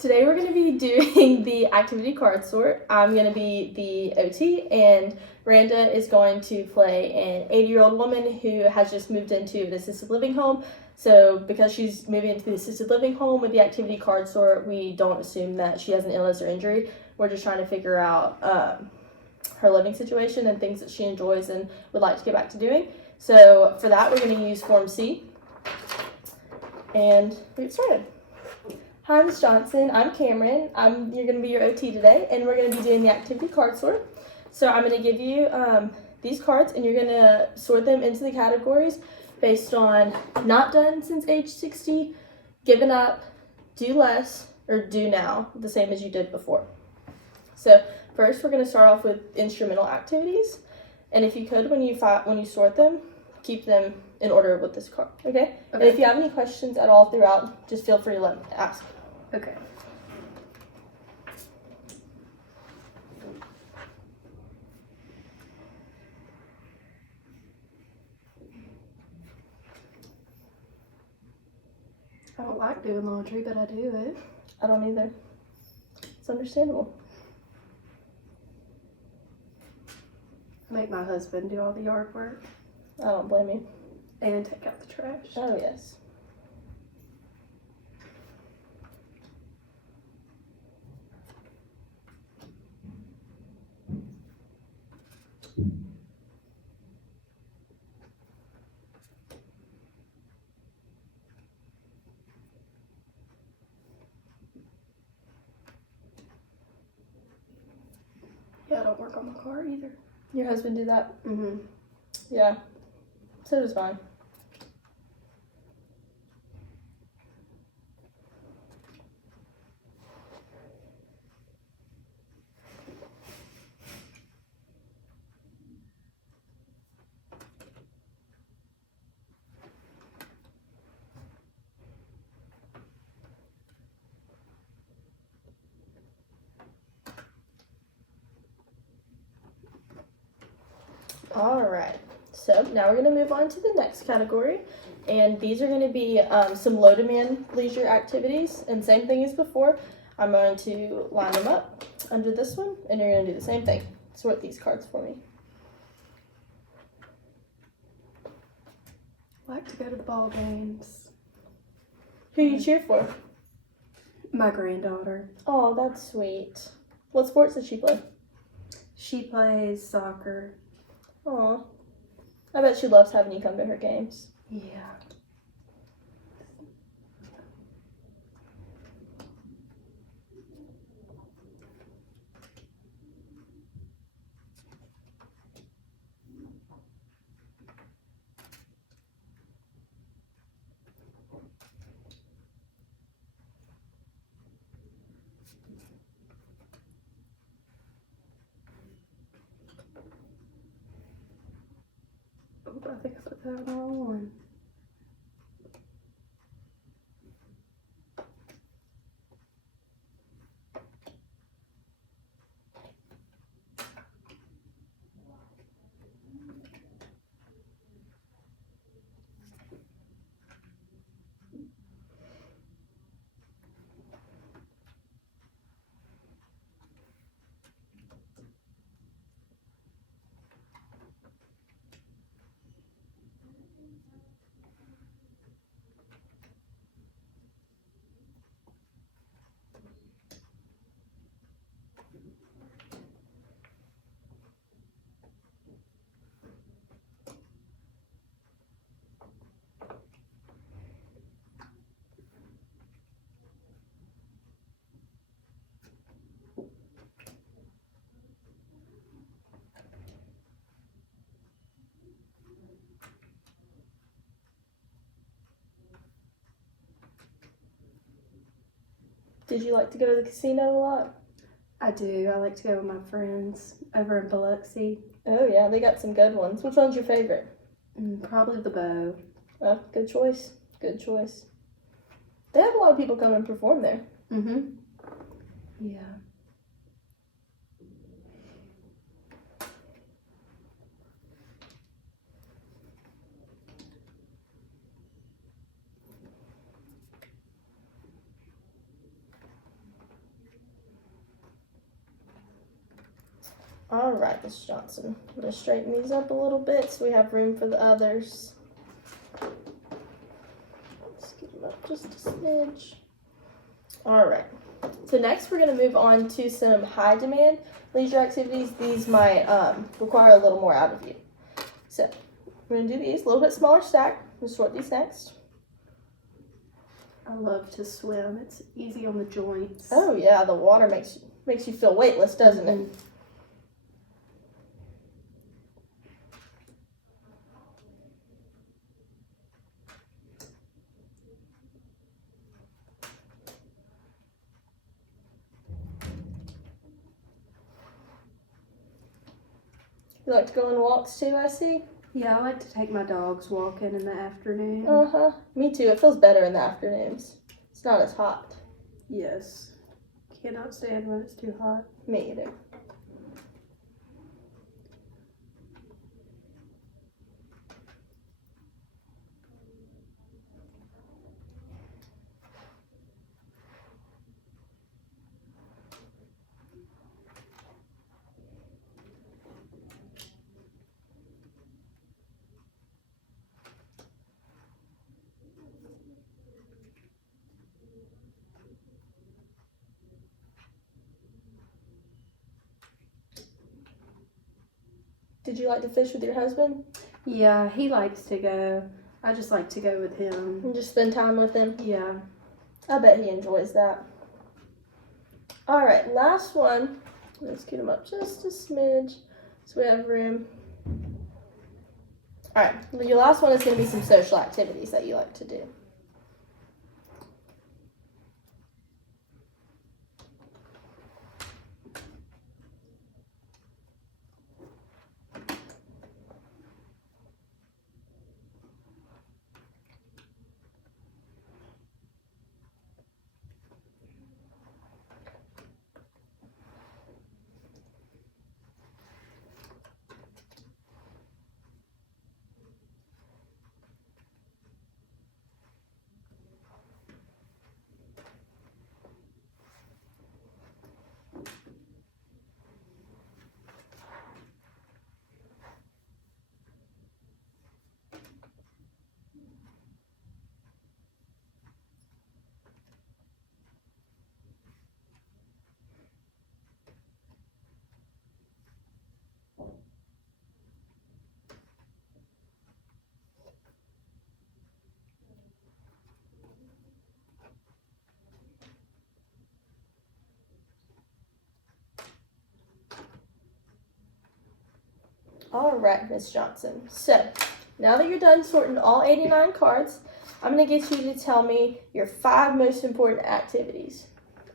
Today we're going to be doing the activity card sort. I'm going to be the OT, and Randa is going to play an 80-year-old woman who has just moved into an assisted living home. So because she's moving into the assisted living home with the activity card sort, we don't assume that she has an illness or injury. We're just trying to figure out her living situation and things that she enjoys and would like to get back to doing. So for that, we're going to use Form C. And we get started. Hi, Ms. Johnson. I'm Cameron. You're going to be your OT today, and we're going to be doing the activity card sort. So I'm going to give you these cards, and you're going to sort them into the categories based on not done since age 60, given up, do less, or do now, the same as you did before. So first, we're going to start off with instrumental activities, and if you could, when you sort them, keep them in order with this card, okay? And if you have any questions at all throughout, just feel free to ask. Okay. I don't like doing laundry, but I do it. I don't either. It's understandable. I make my husband do all the yard work I don't blame you. and take out the trash. Oh, yes. Yeah, I don't work on my car either. Your husband did that? Mm-hmm. Yeah. So it was fine. All right, so now we're going to move on to the next category, and these are going to be some low-demand leisure activities, and same thing as before. I'm going to line them up under this one, and you're going to do the same thing. Sort these cards for me. I like to go to the ball games. Who you cheer for? My granddaughter. Oh, that's sweet. What sports does she play? She plays soccer. Oh, I bet she loves having you come to her games. Yeah. Oh, I think I put that on the wrong one. Did you like to go to the casino a lot? I do. I like to go with my friends over in Biloxi. Oh yeah, they got some good ones. Which one's your favorite? Probably the bow. Oh, good choice. Good choice. They have a lot of people come and perform there. Mm-hmm. Yeah. All right, Miss Johnson. I'm going to straighten these up a little bit so we have room for the others. Scoot them up just a smidge. All right. So next we're going to move on to some high demand leisure activities. These might require a little more out of you. So we're going to do these a little bit smaller stack. We'll sort these next. I love to swim. It's easy on the joints. Oh yeah, the water makes you feel weightless, doesn't it? You like to go on walks too, I see? Yeah, I like to take my dogs walking in the afternoon. Uh-huh. Me too. It feels better in the afternoons. It's not as hot. Yes. Cannot stand when it's too hot. Me either. Did you like to fish with your husband? Yeah, he likes to go. I just like to go with him. And just spend time with him? Yeah. I bet he enjoys that. All right, last one. Let's get him up just a smidge so we have room. All right, your last one is going to be some social activities that you like to do. All right, Miss Johnson. So now that you're done sorting all 89 cards, I'm going to get you to tell me your 5 most important activities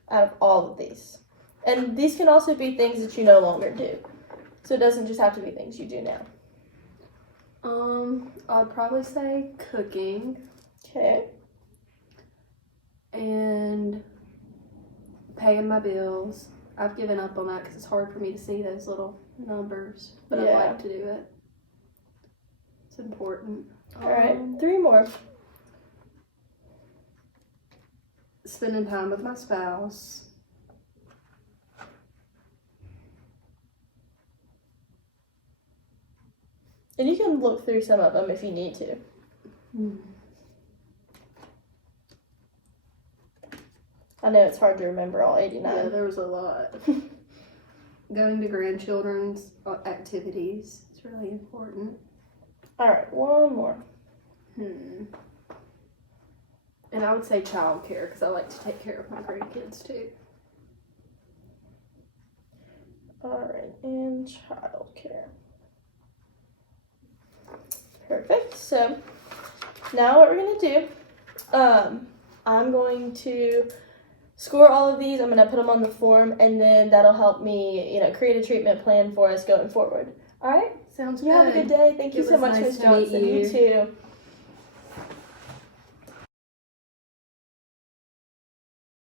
out of all of these. And these can also be things that you no longer do. So it doesn't just have to be things you do now. I'd probably say cooking. Okay. And paying my bills. I've given up on that because it's hard for me to see those little numbers, but Yeah. I like to do it. It's important. All right, 3 more. Spending time with my spouse. And you can look through some of them if you need to. I know it's hard to remember all 89. Yeah, there was a lot. Going to grandchildren's activities is really important. All right, 1 more. And I would say childcare because I like to take care of my grandkids too. All right, and childcare. Perfect. So now what we're going to do, I'm going to score all of these. I'm going to put them on the form, and then that'll help me, create a treatment plan for us going forward. All right? Sounds You good. have a good day. Thank you It so was much, nice Miss to meet Johnson. you. You too.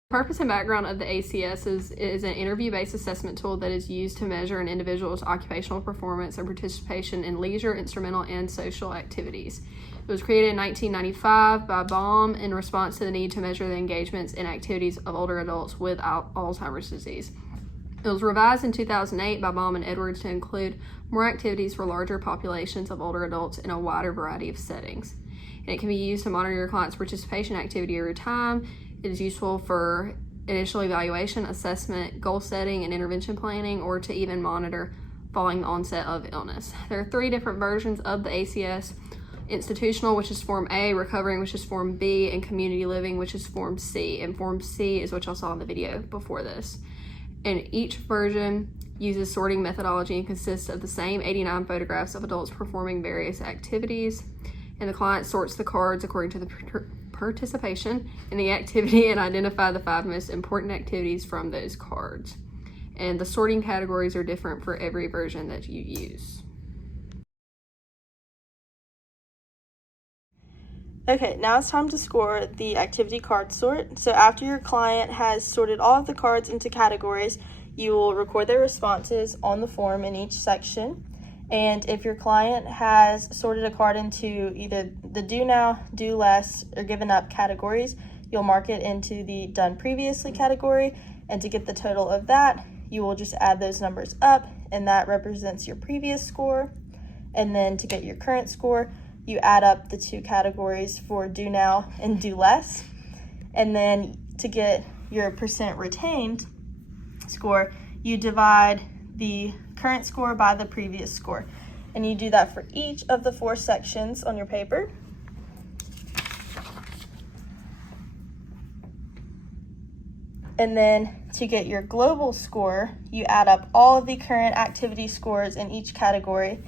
Purpose and background of the ACS is an interview-based assessment tool that is used to measure an individual's occupational performance and participation in leisure, instrumental, and social activities. It was created in 1995 by Baum in response to the need to measure the engagements and activities of older adults with Alzheimer's disease. It was revised in 2008 by Baum and Edwards to include more activities for larger populations of older adults in a wider variety of settings. And it can be used to monitor your client's participation activity over time. It is useful for initial evaluation, assessment, goal setting, and intervention planning, or to even monitor following the onset of illness. There are 3 different versions of the ACS: institutional, which is Form A, recovering, which is Form B, and community living, which is Form C. And Form C is what y'all saw in the video before this. And each version uses sorting methodology and consists of the same 89 photographs of adults performing various activities. And the client sorts the cards according to the participation in the activity and identify the 5 most important activities from those cards. And the sorting categories are different for every version that you use. Okay, now it's time to score the activity card sort. So after your client has sorted all of the cards into categories, you will record their responses on the form in each section. And if your client has sorted a card into either the do now, do less, or given up categories, you'll mark it into the done previously category. And to get the total of that, you will just add those numbers up, and that represents your previous score. And then to get your current score, you add up the 2 categories for do now and do less. And then to get your percent retained score, you divide the current score by the previous score. And you do that for each of the 4 sections on your paper. And then to get your global score, you add up all of the current activity scores in each category.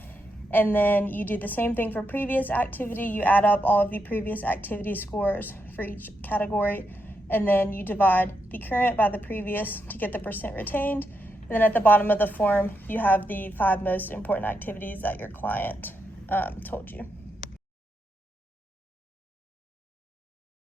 And then you do the same thing for previous activity. You add up all of the previous activity scores for each category. And then you divide the current by the previous to get the percent retained. And then at the bottom of the form, you have the 5 most important activities that your client told you.